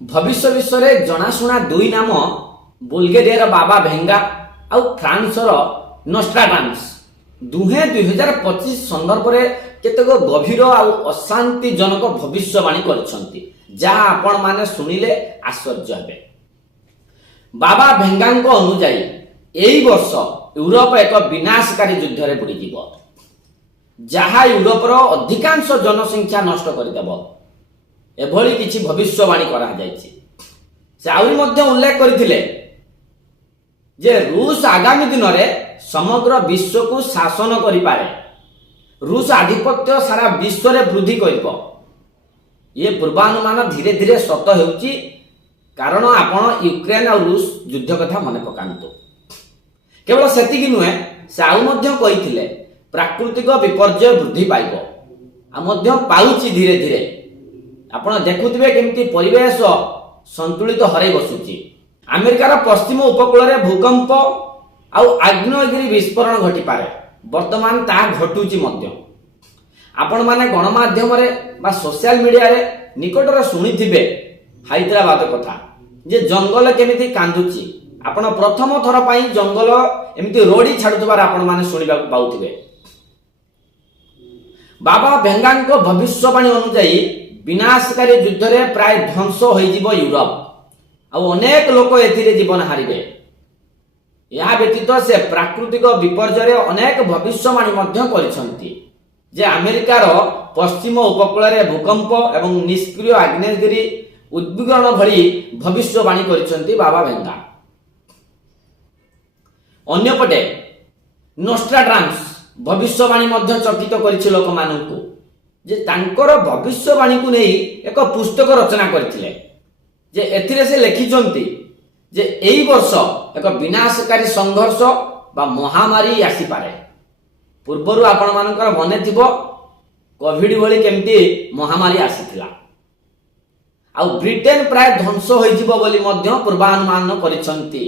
भविष्य विषय जनाशुना दुई नाम बुल्गेरिया बाबा भेंगा आउ फ्रांसर नोस्ट्राडामस दुहे 2025 संदर्भ में केतक गभीर आउ अशांतिजनक भविष्यवाणी करछंती जहाँ आपण माने सुनिले आश्चर्य हेबे। बाबा भेंगांक अनुजाई एई वर्ष यूरोप एक विनाशकारी युद्ध रे बुड़ी जीव जहाँ यूरोपर अधिकांश जनसंख्या नष्ट करदेव एभली किछि भविष्यवाणी करा जायछि। से आउरी मध्य उल्लेख करथिले जे रूस आगामी दिन में समग्र विश्व को शासन करि पारे, रूस आधिपत्य सारा विश्व रे वृद्धि करिबो। ये पूर्वानुमान धीरे धीरे सत हेउछि कारण आपण यूक्रेन और रूस युद्ध कथा मन पकांतु। केवल सेतिकी नुहे से आउ मध्य कहिथिले प्राकृतिक विपर्यय वृद्धि पाइबो आ मध्य पाउछि धीरे धीरे। आपण देखुथिबे केमती परिवेश संतुलित हरै बसुछि। अमेरिकार पश्चिम उपकूल रे भूकंप आउ आग्नेयगिरी विस्फोरण घटी पारे, वर्तमान ता घटुछि मध्य। आपण माने गणमाध्यम रे बा सोशल मीडिया रे निकटरे सुनिथिबे हैदराबाद कथा जे जंगल केमिति कांदुछि। आपण प्रथम थर पई जंगल एमिति रोडी छाडुथबार आपण माने सुनिबा पाउथिबे। बाबा भेंगांक भविष्यवाणी अनुसार विनाशकारी युद्ध रे प्राय ध्वंस होइजिबो यूरोप आ अनेक लोक एथिरे जीवन हारिबे। या व्यतीत से प्राकृतिक विपर्यय रे अनेक भविष्यवाणी मध्य करिसंती जे अमेरिकार पश्चिम उपकूल रे भूकंप एवं निष्क्रिय आग्नेयगिरी उद्विग्न भली भविष्यवाणी करिसंती बाबा भेंगा। अन्यपटे नोस्ट्राडामस भविष्यवाणी मध्य चकित करिछि लोक माननकु जे तांकर भविष्यवाणी को नहीं एक पुस्तक रचना करथिले जे एथिरे से लिखिचंती जे एई वर्ष एक विनाशकारी संघर्ष बा महामारी आसी पारे। पूर्वरु आपण मानकर मने थिबो कोविड भली केमती महामारी आसीथिला आ ब्रिटेन प्राय ध्वंस होइजिबो बोली मध्य पूर्वानुमान करिसंती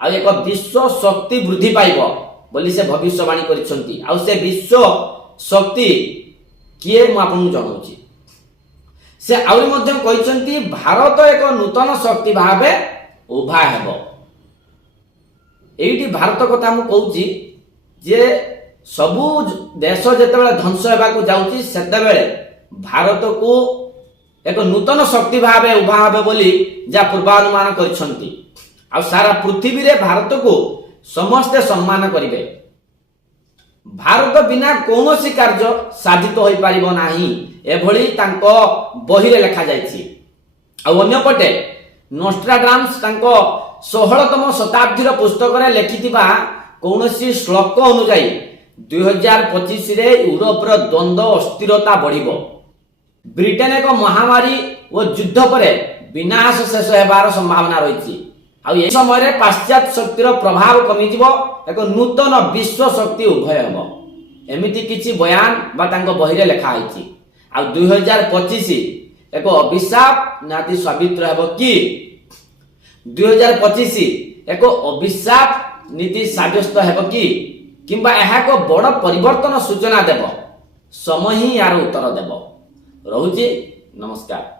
आ एक विश्व शक्ति वृद्धि पाइबो बोली से भविष्यवाणी करिसंती। आ से विश्व शक्ति किए मु आपन जणाउछि। से आउरी मध्य कहिसंती भारत एक नूतन शक्ति भाबे उभा हेबो। एइटी भारत कथा मु कहूछि जे सबु देश जेतेबेले ध्वंस हेबा को जाउछि सेतेबेले भारत को एक नूतन शक्ति भाबे उभा हेबो बोली जा पूर्वानुमान करिसंती। आ सारा पृथ्वी रे भारत को समस्ते सम्मान करिवे। भारत बिना कौनसी कार्य साधित होई पारिबो नाही एभली तांको बही रे लिखा जायछि। आ अन्यपटे नोस्ट्राडामस तांको 16तम शताब्दी रो पुस्तक रे लिखिथिबा कौनसी श्लोक अनुसार 2025 रे यूरोप रो द्वंद्व अस्थिरता बढ़िबो। ब्रिटेन एक महामारी और युद्ध परे विनाश शेष हेबार संभावना रहिछि। आ ए समय रे पाश्चात्य शक्तिर प्रभाव कमी जिवो, एक नूतन विश्व शक्ति उभय हेबो एमिति किछि बयान बा तांको बही रे लिखा आइछि। आ 2025 एक अभिशाप नाति साबित हेबो कि 2025 एक अभिशाप नीति साब्यस्त हेबो कि किंबा एहा को बड़ परिवर्तन सूचना देबो। समय ही यार उत्तर देबो। रहुछि, नमस्कार।